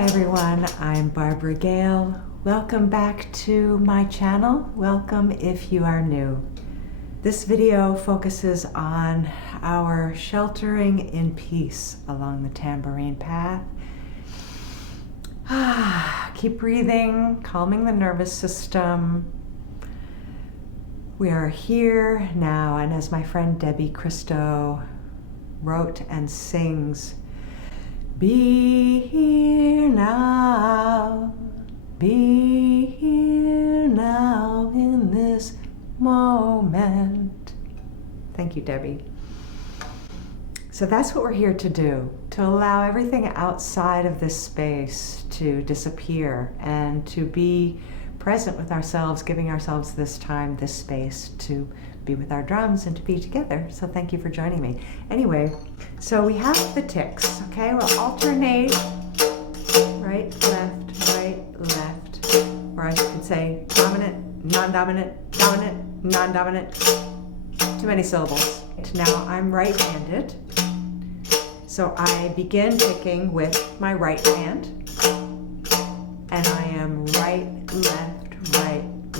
Hi everyone, I'm Barbara Gail. Welcome back to my channel. Welcome if you are new. This video focuses on our sheltering in peace along the Tambourine Path. Keep breathing, calming the nervous system. We are here now, and as my friend Debbie Christo wrote and sings, be here now in this moment. Thank you, Debbie. So that's what we're here to do, to allow everything outside of this space to disappear and to be present with ourselves, giving ourselves this time, this space to be with our drums and to be together. So thank you for joining me. Anyway, so we have the tics, okay? We'll alternate right, left, or I could say dominant, non-dominant, dominant, non-dominant. Too many syllables. Now I'm right-handed, so I begin ticking with my right hand, and I am right,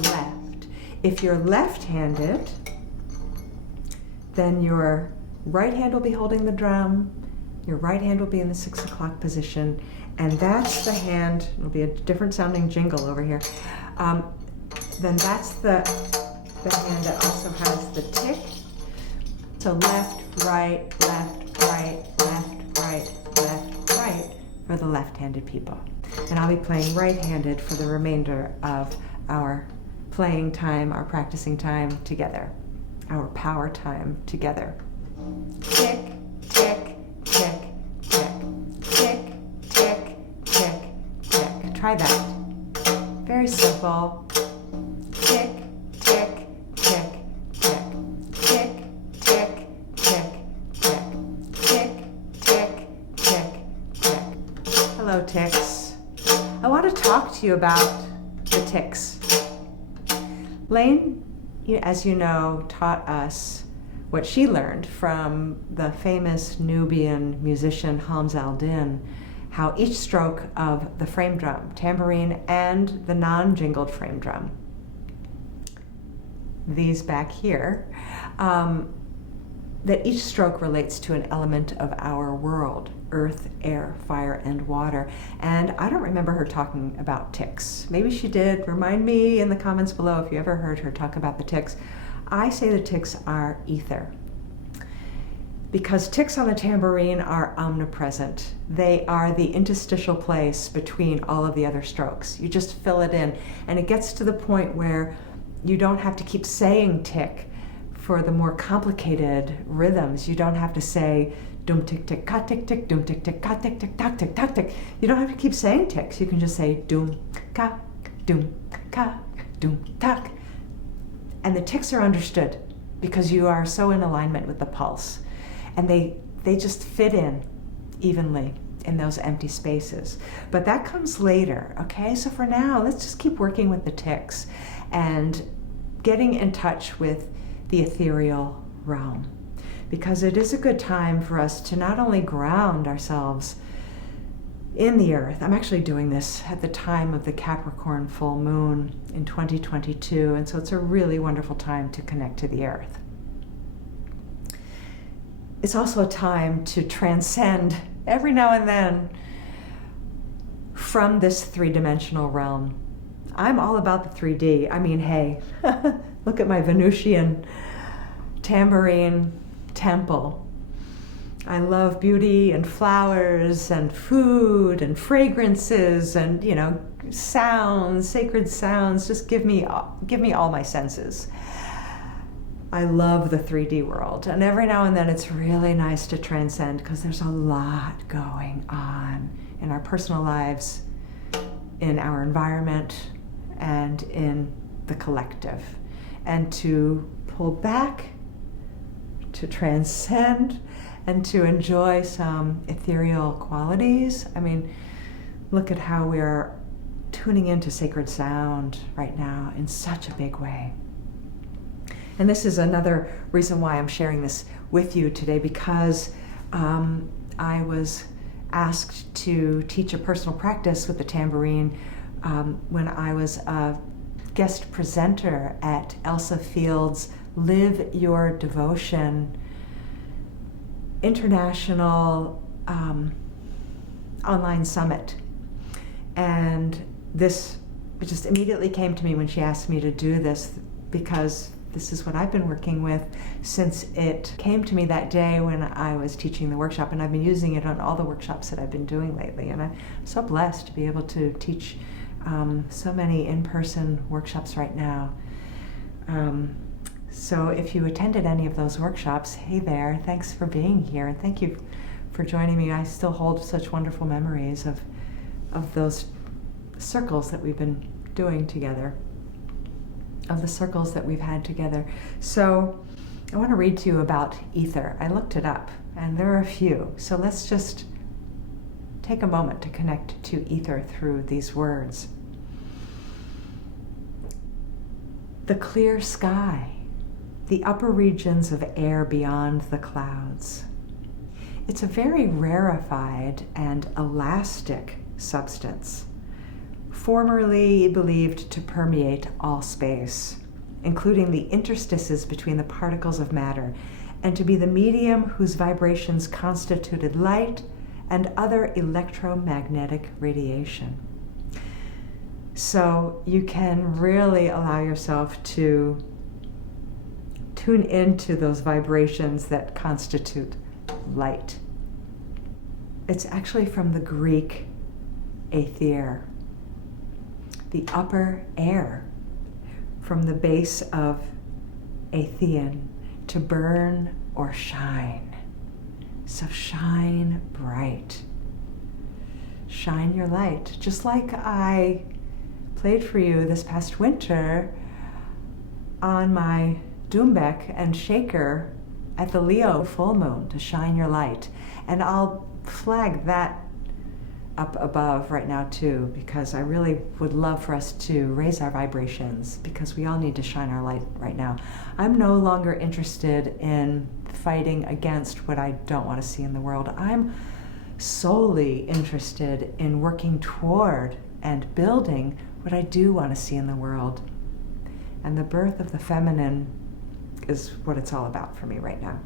left. If you're left-handed, then your right hand will be holding the drum, your right hand will be in the 6 o'clock position, and that's the hand, it'll be a different sounding jingle over here, then that's the hand that also has the tic. So left, right for the left-handed people. And I'll be playing right-handed for the remainder of our playing time, our practicing time together, our power time together. Tick, tick, tick, tick, tick, tick, tick, tick. Try that. Very simple. Tick, tick, tick, tick, tick, tick, tick, tick, tick, tick, tick, tick. Hello, tics. I want to talk to you about the tics. Layne, as you know, taught us what she learned from the famous Nubian musician Hamza al-Din, how each stroke of the frame drum, tambourine, and the non-jingled frame drum, these back here, that each stroke relates to an element of our world: earth, air, fire, and water. And I don't remember her talking about tics. Maybe she did. Remind me in the comments below if you ever heard her talk about the tics. I say the tics are ether, because tics on the tambourine are omnipresent. They are the interstitial place between all of the other strokes. You just fill it in, and it gets to the point where you don't have to keep saying tic. For the more complicated rhythms, you don't have to say dum tick tick ka tick tick, dum tick tick ka tick tick tak tick tak tick. You don't have to keep saying tics. You can just say dum ka dum tak. And the tics are understood because you are so in alignment with the pulse. And they just fit in evenly in those empty spaces. But that comes later, okay? So for now, let's just keep working with the tics and getting in touch with the ethereal realm, because it is a good time for us to not only ground ourselves in the earth. I'm actually doing this at the time of the Capricorn full moon in 2022, and so it's a really wonderful time to connect to the earth. It's also a time to transcend every now and then from this three-dimensional realm. I'm all about the 3D. I mean, hey, look at my Venusian tambourine temple. I love beauty and flowers and food and fragrances and, you know, sounds, sacred sounds. Just give me all my senses. I love the 3D world, and every now and then it's really nice to transcend, because there's a lot going on in our personal lives, in our environment, and in the collective. And to pull back, to transcend, and to enjoy some ethereal qualities. I mean, look at how we're tuning into sacred sound right now in such a big way. And this is another reason why I'm sharing this with you today, because I was asked to teach a personal practice with the tambourine when I was a guest presenter at Elsa Field's Live Your Devotion International online summit. And this just immediately came to me when she asked me to do this, because this is what I've been working with since it came to me that day when I was teaching the workshop, and I've been using it on all the workshops that I've been doing lately. And I'm so blessed to be able to teach so many in-person workshops right now. So if you attended any of those workshops, hey there, thanks for being here, and thank you for joining me. I still hold such wonderful memories of those circles that we've been doing together, of the circles that we've had together. So I want to read to you about ether. I looked it up, and there are a few. So let's just take a moment to connect to ether through these words. The clear sky, the upper regions of air beyond the clouds. It's a very rarefied and elastic substance, formerly believed to permeate all space, including the interstices between the particles of matter, and to be the medium whose vibrations constituted light and other electromagnetic radiation. So you can really allow yourself to tune into those vibrations that constitute light. It's actually from the Greek aether, the upper air, from the base of Aethean, to burn or shine. So shine bright. Shine your light. Just like I played for you this past winter on my doumbek and shaker at the Leo full moon, to shine your light. And I'll flag that up above right now too, because I really would love for us to raise our vibrations, because we all need to shine our light right now. I'm no longer interested in fighting against what I don't want to see in the world. I'm solely interested in working toward and building what I do want to see in the world. And the birth of the feminine is what it's all about for me right now.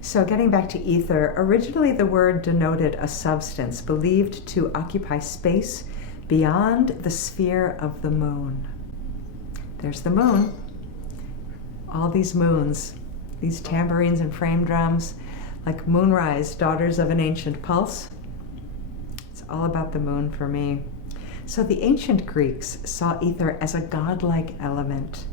So getting back to ether, originally the word denoted a substance believed to occupy space beyond the sphere of the moon. There's the moon. All these moons, these tambourines and frame drums, like moonrise, daughters of an ancient pulse. It's all about the moon for me. So the ancient Greeks saw ether as a godlike element.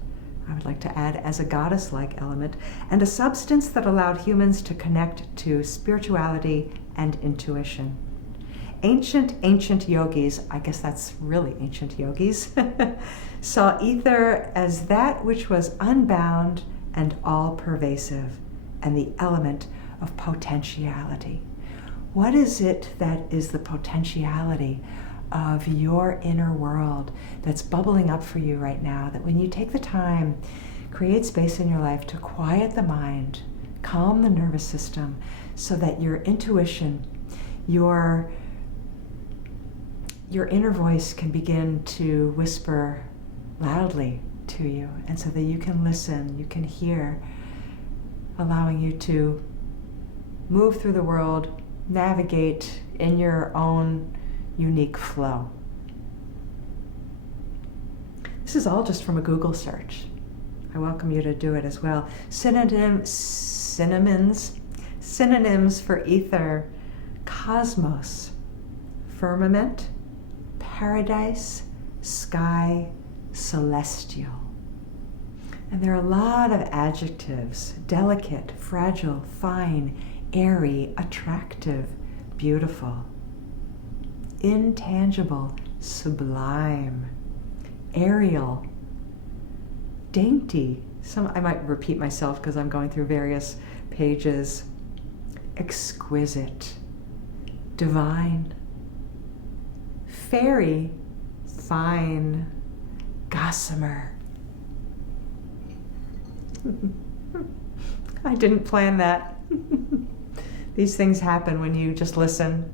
I would like to add, as a goddess-like element, and a substance that allowed humans to connect to spirituality and intuition. Ancient yogis, I guess that's really ancient yogis, saw ether as that which was unbound and all-pervasive, and the element of potentiality. What is it that is the potentiality of your inner world that's bubbling up for you right now, that when you take the time, create space in your life to quiet the mind, calm the nervous system, so that your intuition, your inner voice can begin to whisper loudly to you, and so that you can listen, you can hear, allowing you to move through the world, navigate in your own unique flow. This is all just from a Google search. I welcome you to do it as well. Synonyms for ether: cosmos, firmament, paradise, sky, celestial. And there are a lot of adjectives: delicate, fragile, fine, airy, attractive, beautiful, intangible, sublime, aerial, dainty. I might repeat myself because I'm going through various pages. Exquisite, divine, fairy, fine, gossamer. I didn't plan that. These things happen when you just listen.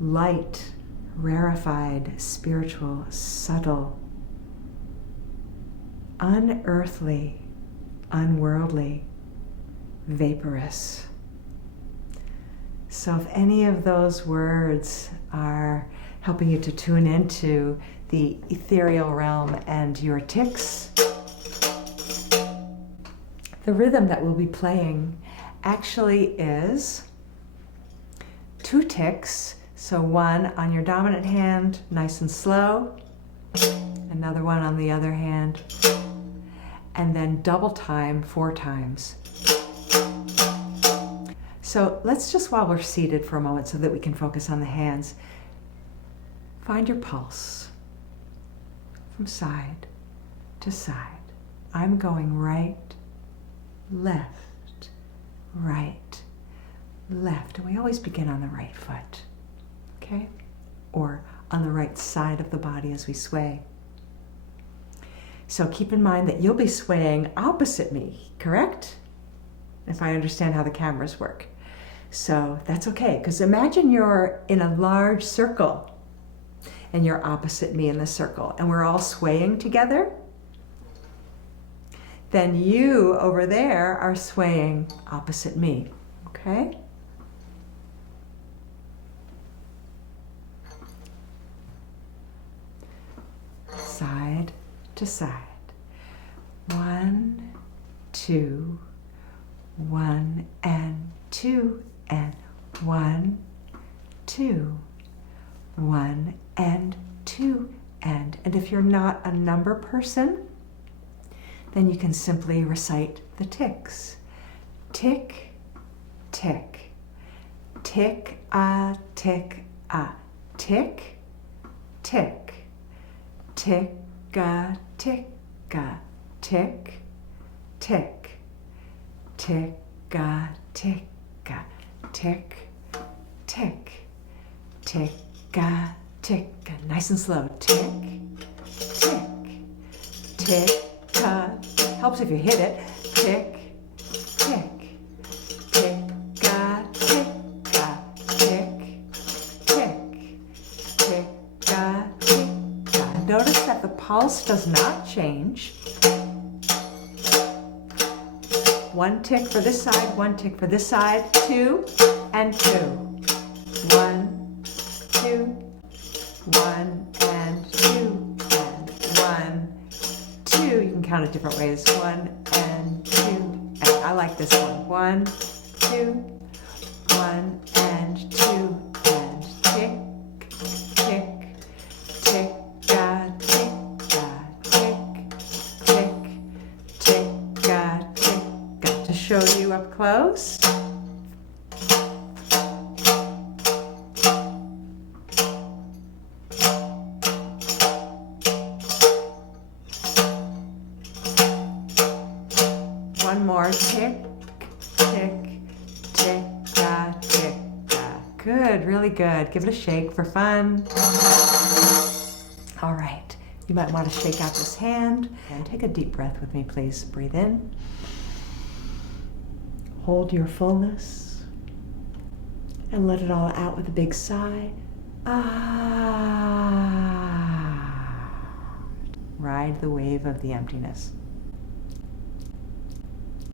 Light, rarefied, spiritual, subtle, unearthly, unworldly, vaporous. So if any of those words are helping you to tune into the ethereal realm and your tics, the rhythm that we'll be playing actually is 2 tics. So one on your dominant hand, nice and slow, another one on the other hand, and then double time 4 times. So let's just, while we're seated for a moment so that we can focus on the hands, find your pulse from side to side. I'm going right, left, right, left. And we always begin on the right foot, okay? Or on the right side of the body as we sway. So keep in mind that you'll be swaying opposite me, correct? If I understand how the cameras work. So that's okay, because imagine you're in a large circle and you're opposite me in the circle and we're all swaying together. Then you over there are swaying opposite me, okay? Side to side. 1, 2, 1 and 2 and 1, 2, 1 and 2 and if you're not a number person, then you can simply recite the tics. Tick, tick, tick, tick, tick, tick, tick, tick, tick, tick, tick, tick, tick, tick, tick, tick, nice and slow. Tick, tick, tick, helps if you hit it. Tick, tick, tick, tick, tick, tick, tick, tick. Notice that the pulse does not change. 1 tick for this side, 1 tick for this side, 2 and 2. 1, 2, 1 and 2 and 1, 2. You can count it different ways. 1 and 2. And I like this one. 1, 2, 1 and 2 and tick, tick, tick, tick, tick, tick, tick. To show you up close. One more. Tick, tick, tick, tick. Good, really good. Give it a shake for fun. All right. You might want to shake out this hand and take a deep breath with me, please. Breathe in. Hold your fullness and let it all out with a big sigh. Ah. Ride the wave of the emptiness.